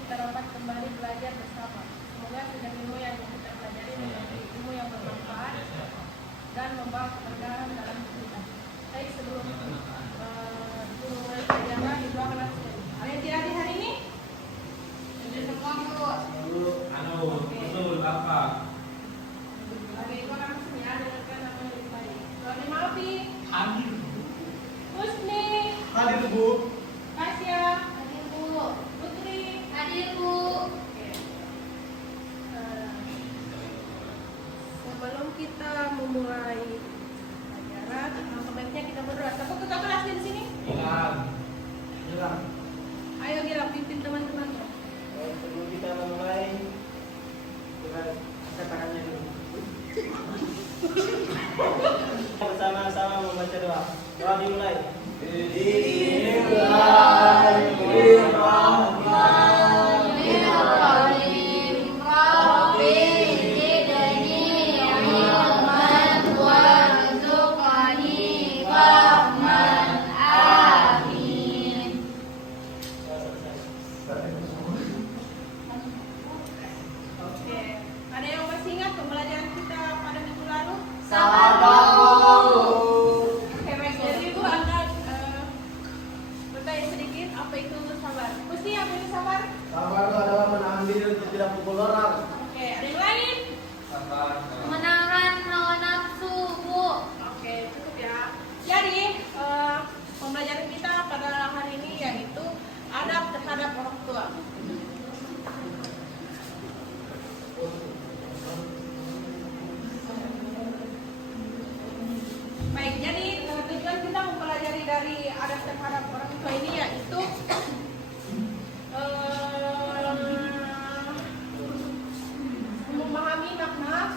kita dapat kembali belajar bersama. Semoga dengan ilmu yang kita pelajari menjadi ilmu yang bermanfaat dan membawa keberkahan dalam hidup kita. Baik, sebelum mulai pelajaran didoakan sekali. Ada yang tidak hadir hari ini? Semua Bu. Betul Bapak. Oke, itu akan ya dengarkan apa yang baik. Suami Malfi. Hadir. Husni. Hadir Bu. Kasya. Hadir Bu. Putri. Hadir Bu. Oke. Sebelum kita memulai pelajaran, sebaiknya kita berdoa. Tepuk tangan kelas di sini. Hilang. Ayo Gilang, pimpin teman-temannya. Sebelum kita memulai, kita angkat tangannya dulu. Bersama-sama membaca doa. Doa dimulai. Bismillahirrahmanirrahim. Rabbi zidni ilman warzuqni fahman. Amin. Oke. Ada yang masih ingat pembelajaran kita pada minggu lalu? Oke, baik. Jadi Ibu akan bertanya sedikit apa itu sabar. Mesti apa itu sabar? Sabar itu adalah menahan diri untuk tidak pukul orang. Oke, ada yang lain? Menahan hawa nafsu, Bu. Oke, cukup ya. Jadi pembelajaran kita pada hari ini yaitu adab terhadap orang tua. Baik, jadi tujuan kita mempelajari dari adab terhadap orang tua ini yaitu memahami makna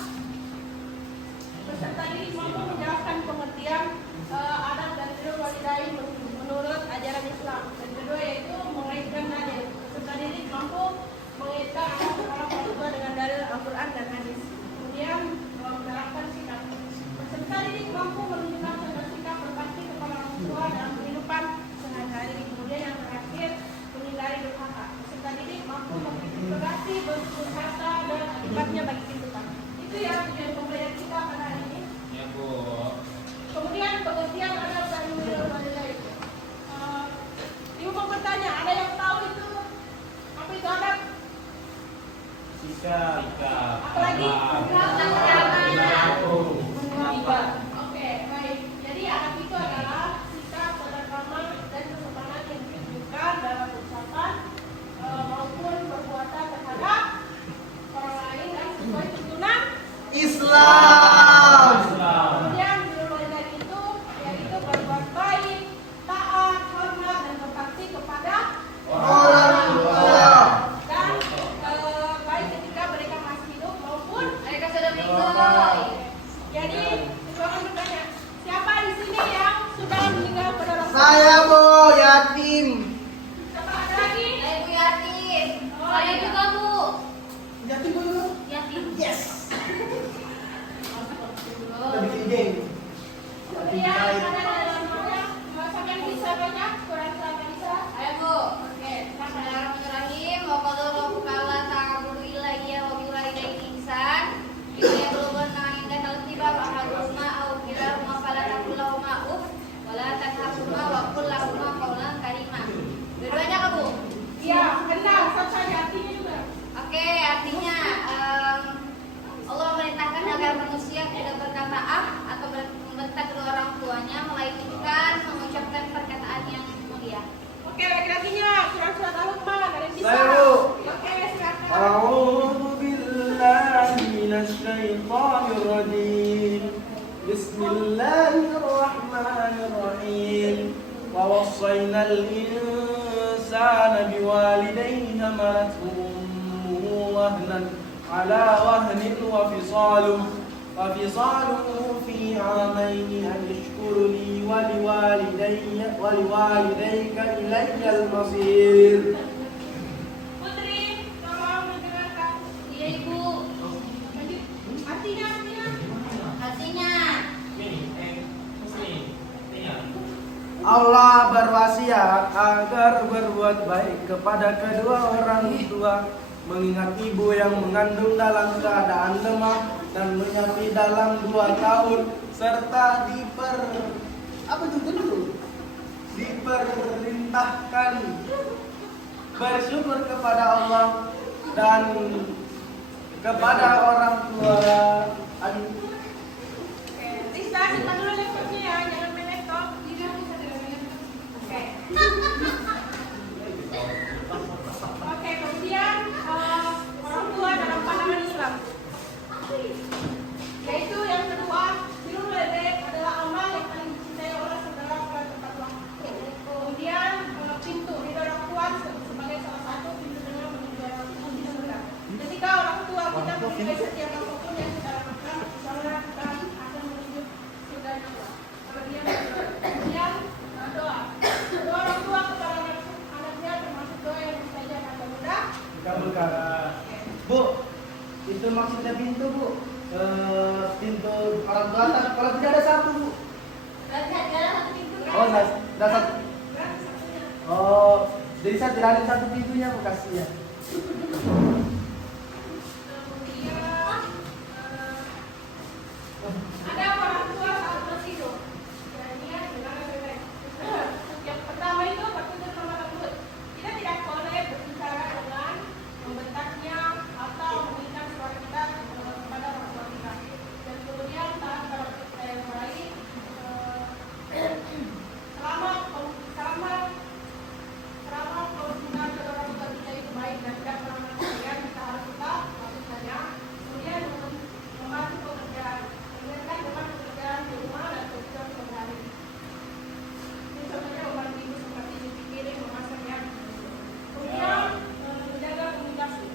peserta didik mampu menjelaskan pengertian adab dan birrul walidain menurut ajaran Islam. Dan kedua yaitu mengaitkan dalil. Peserta didik mampu mengaitkan adab terhadap orang tua dengan dalil Al-Quran dan hadis. Kemudian menerapkan sikap. Peserta didik mampu menunjukkan contoh sikap berbakti kepada orang tua dalam kehidupan sehari-hari. Kemudian yang terakhir menghindari durhaka. Peserta didik mampu mengintegrasi bentuk harta dan akibatnya bagi kehidupan. Itu ya tujuan pembelajaran kita pada hari ini. Ya Bu. Kemudian pengertian adab dan birrul walidain. Ibu mau bertanya, ada yang tahu itu apa itu adab? Sikap. Apalagi? Oke, baik. Jadi adab itu adalah sikap, tata krama dan kesopanan yang ditunjukkan dalam ucapan maupun perbuatan terhadap orang lain dan sesuai tuntunan. Islam. Kemudian birrul walidain itu yaitu berbuat baik, taat, hormat dan berbakti kepada Orang tua. dan baik ketika mereka masih hidup maupun Mereka sudah meninggal. jadi ibu akan bertanya, siapa di sini yang sudah meninggal pada orang tua? Saya Bu, yatim. Siapa ada lagi? Ibu yatim. Saya juga, Bu. Yatim Bu. Yatim. Yes. Kita bikin game. Kemudian ada dalam semuanya, siapa yang bisa banyak? Kurang siapa bisa? Ayo, Bu. Oke, silakan. Bismillahirrahmanirrahim. Wa qad rabbuka alla ta'budu illa iyyahu wa bil walidayni ihsan. Jika yablughanna 'indaka al-kibara ahaduhuma aw kilahuma fala taqul lahumā uff wa la tanharhumā wa qul lahumā qawlan karīmā. Dua-duanya Kak, Bu? Iya, benar. Satu saja artinya juga. Oke, artinya Allah memerintahkan agar manusia tidak berkata atau membentak kedua orang tuanya, melainkan mengucapkan perkataan yang mulia. Oke, laki-lakinya kurang surat Al-Luqman. Ada yang bisa? Saya, Bu. Oke, silakan. A'udzu billahi minasyaitonir rajim. Bismillahirrahmanirrahim. Wa wassaynal insana biwalidayhi hamalatuhu ummuhu wahnan ala wahnin wa fisaluhu fi 'amayn an ishkur li wa liwalidayka ilayyal masir. Putri, tolong menjelaskan. Iya, Ibu. Artinya. Artinya Allah berwasiat agar berbuat baik kepada kedua orang tua, mengingat ibu yang mengandung dalam keadaan lemah dan menyusui dalam 2 tahun, serta diperintahkan bersyukur kepada Allah dan kepada orang tua. Lisa, simpan dulu laptopnya ya, jangan main laptop. Oke. Oke, kemudian orang tua dalam pandangan Islam. Yaitu yang kedua, birrul walidain adalah amal yang paling dicintai oleh saudara pada tempat waktu. Kemudian pintu ridho orang tua sebagai salah satu pintu dengan menuju orang tua di surga. Ketika orang tua kita memiliki setiap apapun yang kita lakukan, insya kita akan menuju surga Allah. Kemudian doa. Doa orang tua kepada anaknya termasuk doa yang mustajab atau mudah. Dikabulkan. Bu, itu maksudnya pintu, Bu. Pintu orang tua atas. Kalau tidak ada satu, Bu. Oh, ada satu. Oh, jadi saya tidak ada satu pintunya, Bu, kasihan. Ada orang tua saat bertidur. Yang pertama itu bertidur sama lembut. Kita tidak boleh berbicara dengan membentaknya atau menginginkan suara kita kepada orang tua kita. Dan kemudian taat pada kita yang baik. Selama kewajiban kedua orang tua kita itu baik dan tidak pernah mengkhianati, kita harus tetap melakukannya. Kemudian membantu pekerjaan. Mengerjakan beban pekerjaan di rumah dan kebutuhan sehari-hari. Ini contohnya membantu ibu seperti cuci piring, memasak ya. Kemudian menjaga komunikasi.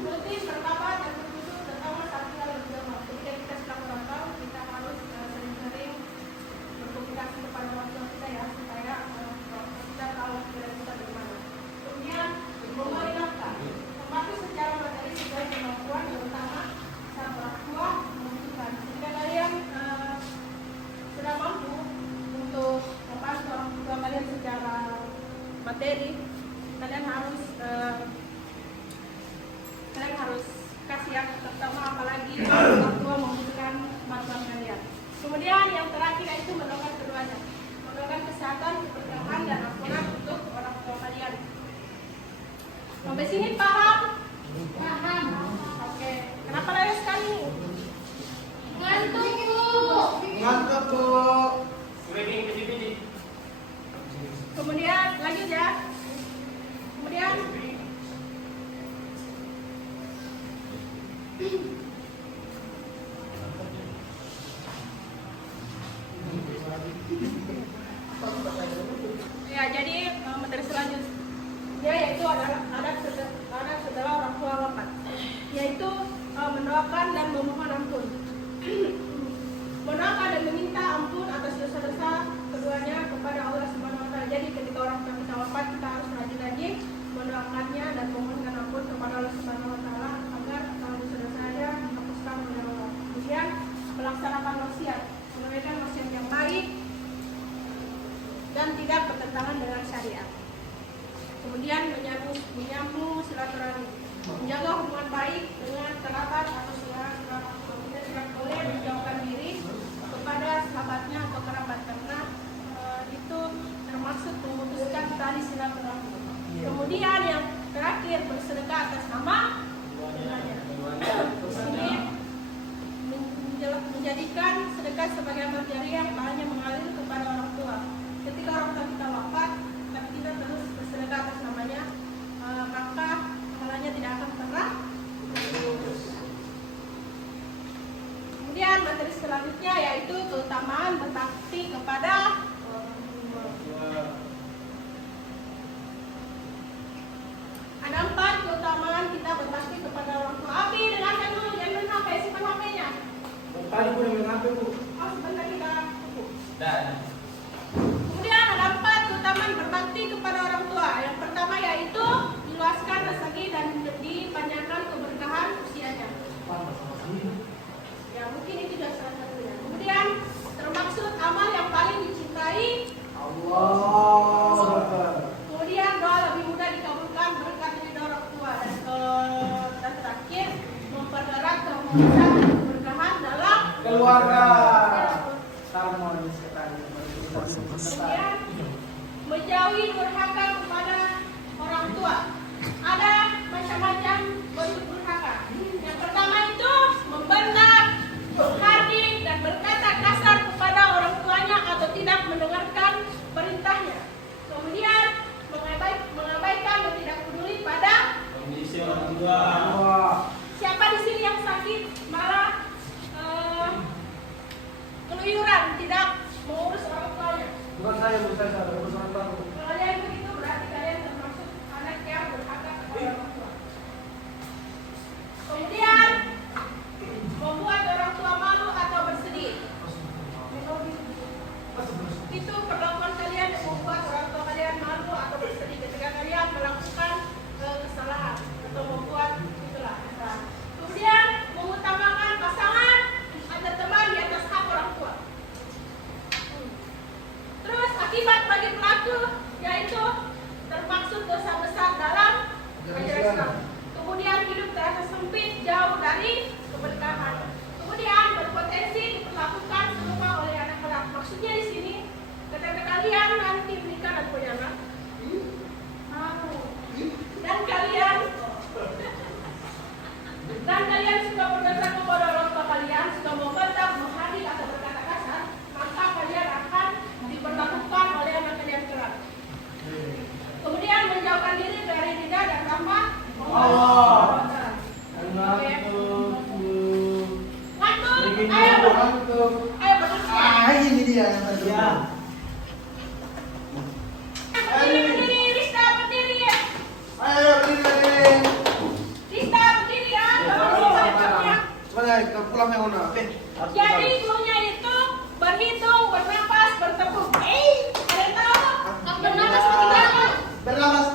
Rutin berkabar dan bertutur terutama saat kita berjamaah. Ketika kita sedang merantau, kita harus sering-sering berkomunikasi kepada orang tua kita ya, supaya kita tahu kira-kira kita bagaimana. Kemudian memberi nafkah. Membantu secara materi sesuai kemampuan, terutama saat orang tua membutuhkan. Jika kalian sudah mampu untuk membantu orang tua kalian secara materi, kalian harus kasih yang terutama, apalagi orang tua membutuhkan bantuan kalian. Kemudian yang terakhir itu mendoakan keduanya, mendoakan kesehatan, keberkahan dan ampunan untuk orang tua kalian. Sampai sini paham? Paham. Oke. Kenapa layak sekali? Ngantuk, Bu. Ngantuk, Bu. Kemudian lanjut ya. Kemudian ya, jadi materi selanjutnya yaitu ada setelah orang tua wafat, yaitu mendoakan dan memohon ampun. Mendoakan dan meminta ampun atas dosa-dosa keduanya kepada Allah Subhanahu wa taala. Jadi ketika orang tua kita wafat, kita harus rajin-rajin mendoakannya dan memohonkan ampun kepada Allah Subhanahu wa taala agar dosa-dosanya dihapuskan oleh Allah. Kemudian melaksanakan wasiat, menunaikan wasiat yang baik dan tidak bertentangan dengan syariat. Kemudian menyambung silaturahmi, menjaga hubungan baik dengan kerabat atau saudara. Kita tidak boleh menjauhkan diri kepada sahabatnya atau kerabat karena itu termasuk memutuskan tali silaturahmi. Kemudian yang terakhir bersedekah atas nama keduanya. Ini menjadikan sedekah sebagai amal jariah yang hanya mengalir kepada orang tua. Ketika orang tua kita wafat, tapi kita terus bersedekah atas namanya, maka pahalanya tidak akan pernah putus. Kemudian materi selanjutnya yaitu keutamaan berbakti kepada ada 4 keutamaan kita berbakti kepada orang tua. Abi, dengarkan dulu, jangan main HP, simpan HP-nya. Tadi pun yang HP, Bu. Oh, sebentar kita cukup. Dan Kemudian ada 4 keutamaan berbakti kepada orang tua. Yang pertama yaitu diluaskan rezeki dan dipanjangkan keberkahan usianya. Ya, mungkin itu juga salah satunya. Kemudian termaksud amal yang bisa keberkahan dalam keluarga. Harmonis sekali. kemudian menjauhi durhaka kepada orang tua. Ada macam-macam bentuk durhaka. Yang pertama itu membentak, menghardik dan berkata kasar kepada orang tuanya atau tidak mendengarkan perintahnya. Kemudian mengabaikan dan tidak peduli pada Kondisi orang tua. Wah. siapa di sini yang sakit malah keluyuran, tidak mengurus orang tuanya. Bukan saya, urus orang tua. Kalau yang begitu berarti kalian termasuk anak yang durhaka kepada orang tua. Kemudian membuat orang tua malu atau bersedih. Itu perlakuan kalian yang membuat orang tua kalian malu atau bersedih ketika kalian melakukan kesalahan atau membuat itulah. Kemudian mengutamakan pasangan atau teman di atas hak orang tua. Terus akibat bagi pelaku yaitu termaksud dosa besar dalam ajaran Islam. Kemudian hidup terasa sempit, jauh dari keberkahan. Kemudian berpotensi diperlakukan serupa oleh anak-anak. Maksudnya di sini ketika kalian nanti menikah dan punya anak, dan kalian suka berdosa kepada orang tua kalian, suka membentak, menghardik atau berkata kasar, maka kalian akan diperlakukan oleh anak kalian kelak. Kemudian menjauhkan diri dari lidah dan tanpa ngantuk. Ayo betul. Ini dia yang tadi. Berdiri, Rista berdiri ya. Ayo berdiri. Rista berdiri ya. Bapak-bapaknya. Sebenarnya ke pulang yang mana? Jadi gurunya itu berhitung, bernapas, bertepuk. Ada yang tahu? Bernapas seperti apa? Bernapas.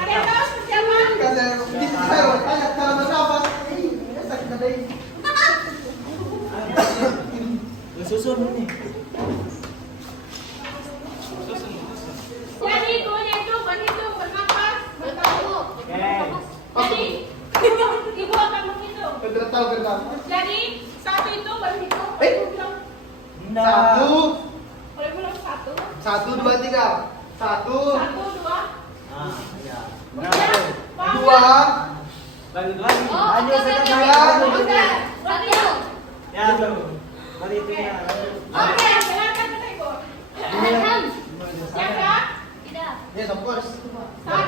Ada yang tahu seperti apa? Kata gitu saya tanya cara bernapas. Sakit tadi. Susun ini. Jadi gurunya itu berhitung, bernapas, bertepuk. Jadi ibu akan menghitung. Tidak tahu bernapas. Jadi satu itu berhitung. Ibu bilang, Satu, boleh bilang satu. 1, 2, 3. 1, 1, 2. Ah, ya. Kemudian, 2. Lagi. Lanjut sekarang. Satu. Ya, mari itu ya. Oke, dengarkan kata ibu. Siapa? Yes, of course. 1, 2,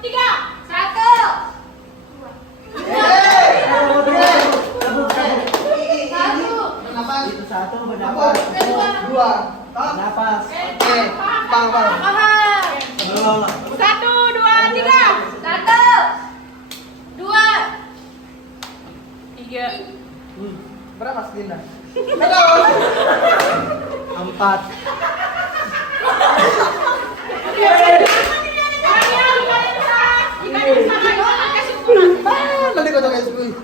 3. Bernapas. Itu satu bernapas. 2. Napas. Oke, paham. Belum. 1, 2, 3. 3. Berapa Mas Dinda? 4. Nanti kau jaga SPB.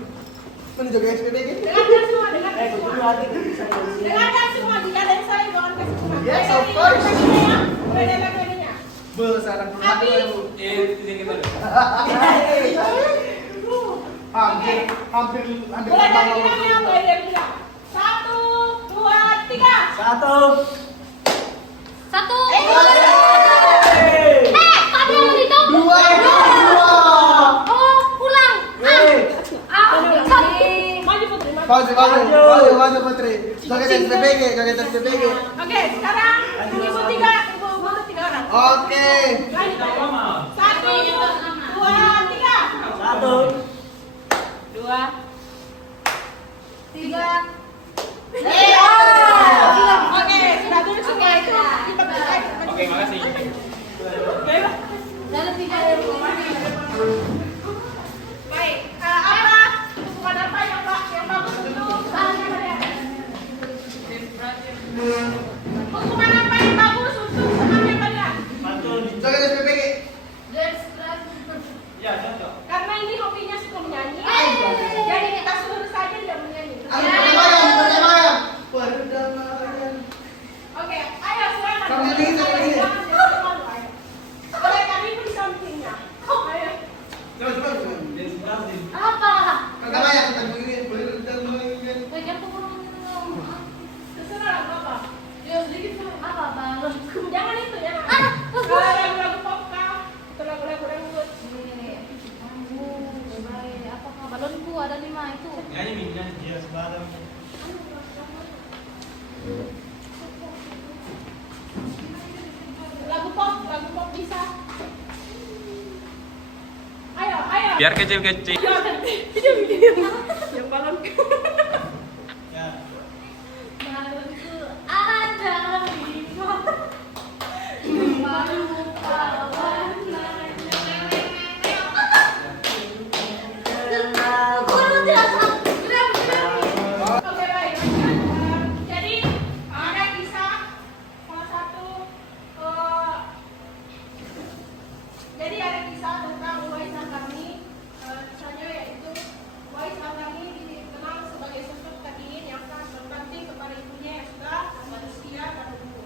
Nanti jaga SPB. Dengarkan semua, dengarkan semua. Kudu hati bisa di Dengarkan semua, jika ada yang salah jangan kasih semua. Yes, of course. Beda bedanya. Besaran Habis. Ini kita. Hampir Mulai dari bilangnya, mulai dari bilang. 1, 2, 3. 1. Dua. Maju putri, maju. Maju Putri. Jaga SPBG. Oke, sekarang ibu 3 orang. Oke. Lanjut lagi. 1, 2, 3. 1. 2, 3. Oke, sudah duduk semua itu. Oke, makasih. Baik, apa hukuman apa yang bagus untuk kalian? Hukuman apa yang bagus untuk temannya kalian? Jaga SPBG. Ya, cocok. Karena ini hobinya suka menyanyi, jadi kita suruh saja dia menyanyi. Perdamaian. Oke, ayo semangat. Sambil ini, sambil ini. Jangan malu, ayo. Oleh kami pun di sampingnya. Ayo. Coba. bisa. Ayo, ayo. Biar kecil-kecil. Yang balon. Ya. Balonku ada 5. Baru warnanya. Oke baik. Jadi ada kisah salah satu. Jadi ada kisah tentang Uwais Al-Qarni. Kisahnya yaitu Uwais Al-Qarni dikenal sebagai sosok tabiin yang sangat berbakti kepada ibunya yang sudah manusia dan umur.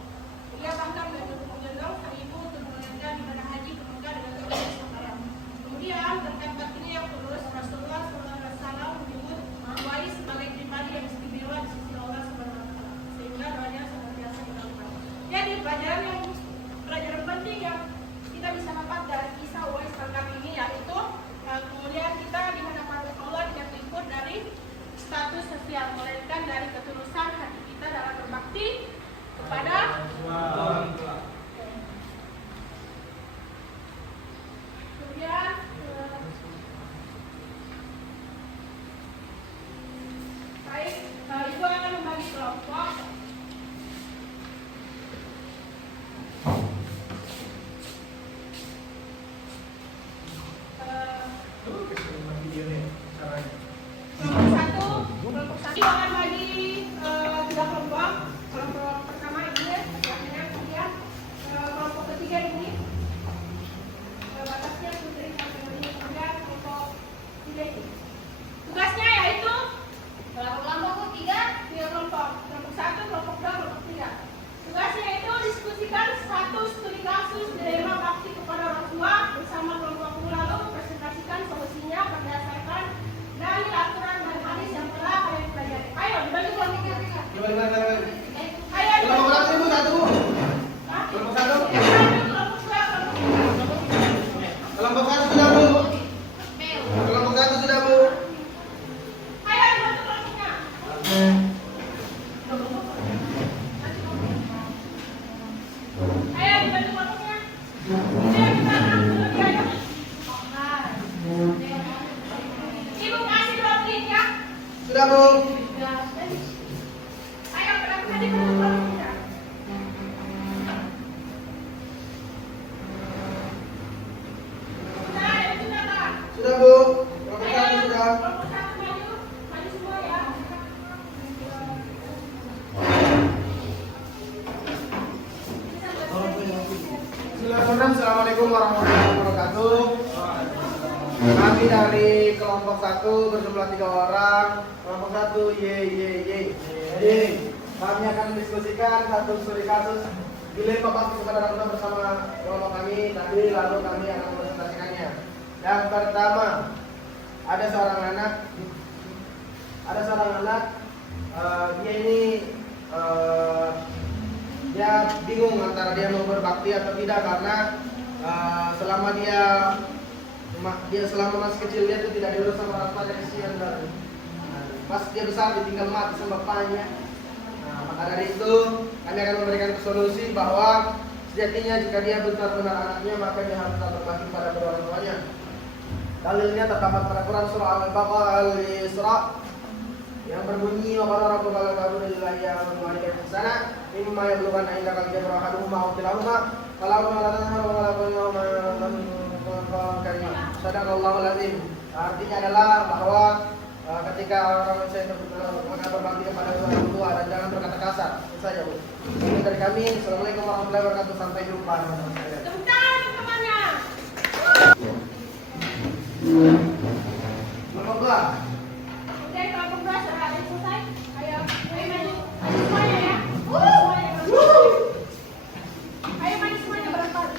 Ia bahkan menggendong sang ibu untuk mengantar ibadah haji ke Mekah dengan segala kesabaran. Kemudian berkat baktinya yang tulus, Rasulullah SAW menyebut Uwais sebagai pribadi yang istimewa di sisi Allah SWT, sehingga doanya senantiasa dilakukan. Jadi pelajaran penting yang kita bisa dapat dari kisah Uwais Al-Qarni ini yaitu kemuliaan kita di hadapan Allah tidak terlihat dari status sosial, melainkan dari ketulusan hati kita dalam berbakti kepada kemudian baik, ibu akan membagi kelompok. Kelompok satu akan bagi 3 kelompok. Kelompok pertama ini ya, kemudian kelompok ketiga ini batasnya putri sampai ini, kemudian kelompok 3 ini. Tugasnya yaitu Berapa kelompok? 3. 3 kelompok, kelompok 1, kelompok 2, kelompok 3. Tugasnya yaitu diskusikan satu studi kasus dilema bakti kepada orang tua bersama kelompokmu, lalu presentasikan solusinya berdasarkan dalil aturan dan hadis yang telah kalian pelajari. Ayo dibagi kelompok 3. Ayo Kelompok berapa ibu? Satu bu. Hah? Kelompok satu. Kelompok 2, Kelompok satu sudah bu. Kelompok satu sudah bu. ayo dibantu kelompoknya. Ayo dibantu kelompoknya. Ayo kita dulu dia ya. Ibu kasih 2 menit ya. Sudah bu. Ayo kita dibantu kelompoknya. Sudah, ya sudah lah. Sudah bu. Kelompok satu sudah. Kelompok 1 maju, maju semua ya. Bismillahirrahmanirrahim. Assalamualaikum warahmatullahi wabarakatuh. Kami dari kelompok 1 berjumlah 3 orang. Kelompok 1 ye. Jadi kami akan mendiskusikan satu studi kasus dilema bakti kepada orang tua bersama kelompok kami tadi, lalu kami akan mempresentasikannya. Yang pertama, ada seorang anak. Dia ini dia bingung antara dia mau berbakti atau tidak karena selama masih kecil dia tuh tidak diurus sama orang tua, kesian banget. Pas dia besar ditinggal mati sama bapaknya. Maka dari itu kami akan memberikan solusi bahwa sejatinya jika dia benar-benar anaknya maka dia harus tetap berbakti pada kedua orang tuanya. Dalilnya terdapat pada Quran surah Al-Baqarah Al-Isra yang berbunyi wa qala rabbuka la ta'budu illa iyyahu wa la tusyriku sana mimma yablughanna indaka al-kibra ahaduhuma aw kilahuma fala tanharhuma wa la taqulhuma karim. Sadaqallahu al-azim. Artinya adalah bahwa ketika orang manusia itu akan berbakti kepada orang tua dan jangan berkata kasar. Itu saja bu. Ini dari kami. Assalamualaikum warahmatullahi wabarakatuh. Sampai jumpa. Tepuk tangan teman-temannya. Kelompok dua. Oke, kelompok 2 sudah ada yang selesai. Ayo maju. Maju semuanya ya. Semuanya maju. Ayo maju semuanya berempat.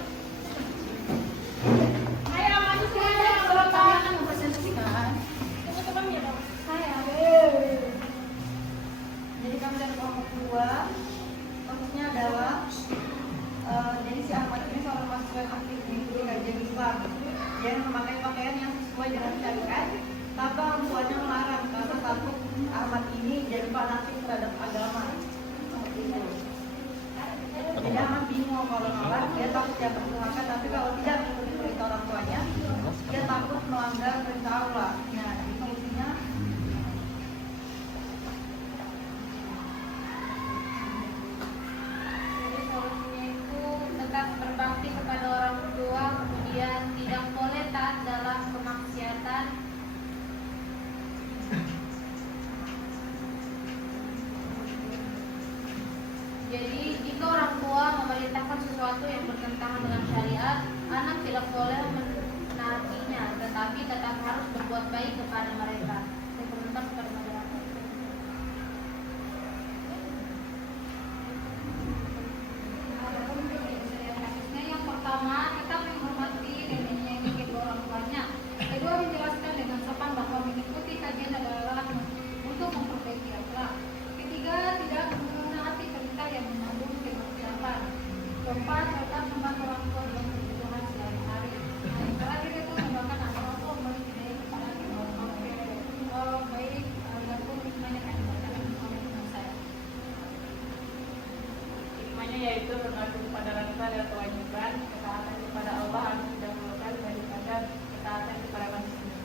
Ayo maju semuanya berempat. Tunggu temannya dong. Jadi kami dari kelompok 2, fokusnya adalah jadi si Ahmad ini seorang mahasiswa yang aktif mengikuti kajian Islam. Dia memakai pakaian yang sesuai dengan syariat, tapi orang tuanya melarang karena takut Ahmad ini jadi fanatik terhadap agama. Seperti itu. Jadi Ahmad bingung kalau nolak, dia takut yang tercelaka, tapi sesuatu yang bertentangan dengan syariat, anak tidak boleh menaatinya, tetapi tetap harus berbuat baik kepada mereka. Saya komentar kepada masyarakat. Hadisnya yang pertama, tetap menghormati dan menyayangi kedua orang tuanya. Kedua, menjelaskan dengan sopan bahwa mengikuti kajian adalah untuk memperbaiki akhlak. Ketiga, tidak menaati perintah yang mengandung kemaksiatan. Keempat, tetap membantu orang tua dalam kebutuhan sehari-hari. Nah, yang terakhir itu membanggakan anak orang tua memiliki kepada kedua orang tua. Baik, gabung hikmahnya kan dikatakan oleh saya. Hikmahnya yaitu berbakti kepada orang tua adalah kewajiban, ketaatan kepada Allah harus didahulukan daripada ketaatan kepada manusia.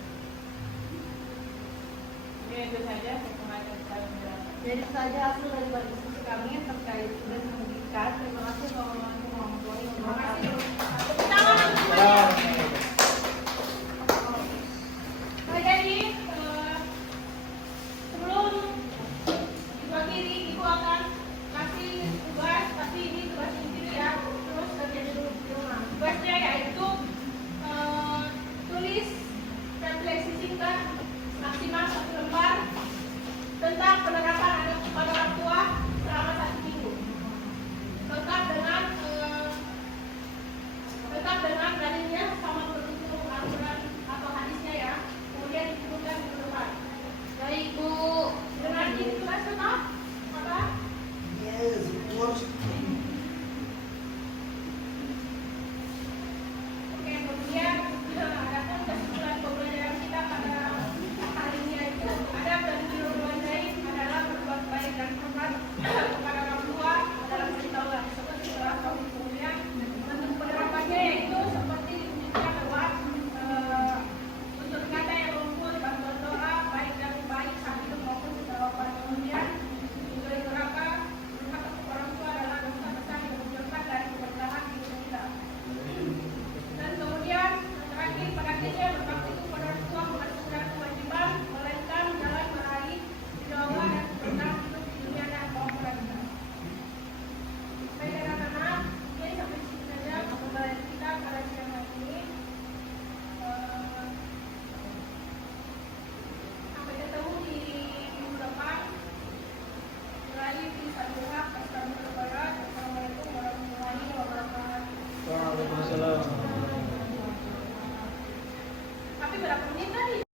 Oke, itu saja saya kembalikan kepada penjelasan. Jadi itu saja hasil dari diskusi kami terkait tugas pendidikan. Terima kasih warahmatullahi wabarakatuh. Tangan semuanya. Nah, jadi sebelum diakhiri, Ibu akan kasih tugas, tapi ini tugas sendiri ya, terus kerjain dulu di rumah. Tugasnya yaitu tulis refleksi singkat maksimal 1 lembar tentang penerapan anak kepada orang tua selama 1 minggu. Lengkap dengan dalilnya sama petunjuk aturan atau hadisnya ya. Kemudian dikirimkan ke depan. Baik, Bu. Dengan itu tugas tetap apa? Yes, of course. Oke, kemudian adapun kesimpulan pembelajaran kita pada hari ini itu ada dari Nurul adalah berbuat baik dan hormat kepada orang tua dalam beritahuan seperti telah kami kemudian bentuk penerapannya yaitu seperti ditunjukkan lewat tutur kata yang lembut, bantuan doa baik dan baik saat hidup maupun jawaban. Kemudian juga diterapkan berhak untuk orang tua adalah dosa besar yang menjauhkan dari keberkahan hidup kita. Dan kemudian terakhir praktisnya berbakti kepada orang tua bukan sekedar kewajiban, melainkan jalan meraih ridha dan keberkahan hidup di dunia dan akhirat. Baik anak-anak, mungkin sampai sini saja pembelajaran kita pada siang hari ini. Sampai ketemu di minggu depan. Meraih di Sadurah, Assalamualaikum warahmatullahi wabarakatuh. Waalaikumsalam. Tapi berapa menit tadi?